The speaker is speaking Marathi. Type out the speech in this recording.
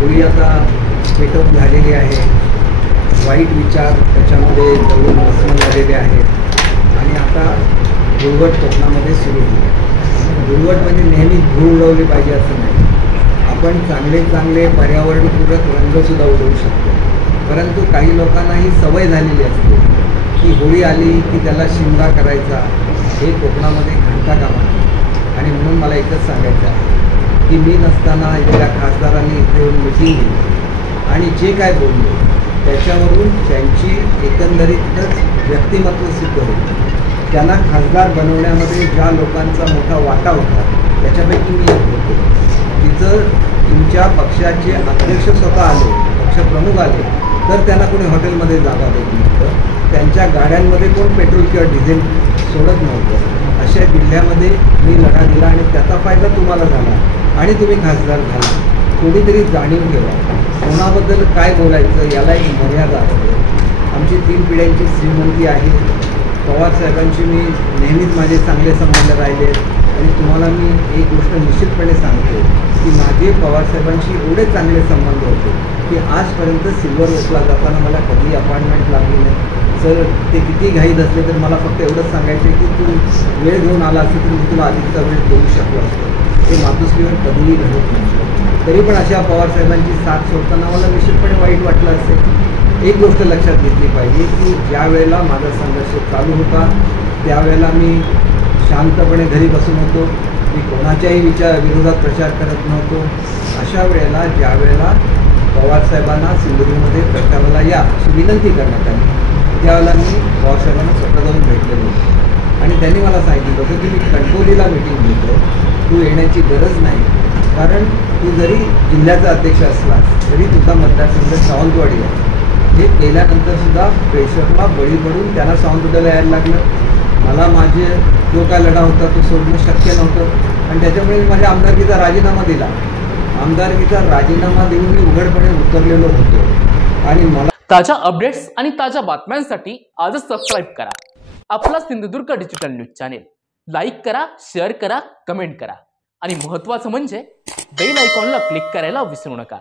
होळी आता पेटवून झालेली आहे. वाईट विचार त्याच्यामध्ये दडून बसवून झालेले आहेत आणि आता धुळवट कोकणामध्ये सुरू होईल. धुळवट म्हणजे नेहमी धूळ उडवली पाहिजे असं नाही. आपण चांगले चांगले पर्यावरणपूरक रंगसुद्धा उडवू शकतो. परंतु काही लोकांना ही सवय झालेली असते की होळी आली की त्याला शिमगा करायचा. हे कोकणामध्ये घडता कामा नये. आणि म्हणून मला एकच सांगायचं आहे की मी नसताना या खासदारांनी इथे येऊन मिटिंग घेतली आणि जे काय बोलले त्याच्यावरून त्यांची एकंदरीतच व्यक्तिमत्व सिद्ध होतं. त्यांना खासदार बनवण्यामध्ये ज्या लोकांचा मोठा वाटा होता त्याच्यापैकी मी एक होतो. तिथं तुमच्या पक्षाचे अध्यक्ष स्वतः आले, पक्षप्रमुख आले तर त्यांना कोणी हॉटेलमध्ये जागा देत नव्हतं. त्यांच्या गाड्यांमध्ये कोण पेट्रोल किंवा डिझेल सोडत नव्हतं. अशा जिल्ह्यामध्ये मी लढा दिला आणि त्याचा फायदा तुम्हाला झाला आणि तुम्ही खासदार झाला. थोडीतरी जाणीव ठेवा. कोणाबद्दल काय बोलायचं याला एक मर्यादा असते. आमची 3 पिढ्यांची श्रीमंती आहे. पवारसाहेबांशी मी नेहमीच माझे चांगले संबंध राहिले आणि तुम्हाला मी एक गोष्ट निश्चितपणे सांगतो की माझे पवारसाहेबांशी एवढे चांगले संबंध होते की आजपर्यंत सिल्वर ओकला जाताना मला कधी अपॉइंटमेंट लागली नाही. सर ते किती घाईत असले तर मला फक्त एवढंच सांगायचं की तू वेळ घेऊन आला असतं तर मी तुला अधिकचा वेळ देऊ शकलो असतो. हे मातोश्रीवर कधीही घडत नव्हतं. तरी पण अशा पवारसाहेबांची साथ सोडताना मला निश्चितपणे वाईट वाटलं असेल. एक गोष्ट लक्षात घेतली पाहिजे की ज्या वेळेला माझा संघर्ष चालू होता त्यावेळेला मी शांतपणे घरी बसून होतो. मी कोणाच्याही विरोधात प्रचार करत नव्हतो. अशा वेळेला ज्या वेळेला पवारसाहेबांना सिंधुदुर्गमध्ये प्रचाराला या अशी विनंती करण्यात आली त्यावेळेला मी पवारसाहेबांना स्वतः जाऊन भेटलेलो होतो आणि त्यांनी मला सांगितलं होतं की मी कणकवलीला मीटिंग घेतो, तू येण्याची गरज नाही. कारण तू जरी जिल्ह्याचा अध्यक्ष असलास तरी तुझा मतदारसंघ सावंतवाडी आहे. हे केल्यानंतरसुद्धा प्रेशरला बळी पडून त्याला सावंतवाडीला यायला लागलं. मला माझे जो काय लढा होता तो सोडणं शक्य नव्हतं आणि त्याच्यामुळे मी माझ्या आमदारकीचा राजीनामा दिला. आमदारकीचा राजीनामा देऊन मी उघडपणे उतरलेलो होतो आणि मला ताज्या अपडेट्स आणि ताज्या बातम्यांसाठी आजच सबस्क्राईब करा आपला Sindhudurg digital news channel. Like करा, शेअर करा, कमेंट करा आणि महत्त्वाचं म्हणजे बेल आयकॉनला क्लिक करायला विसरू नका.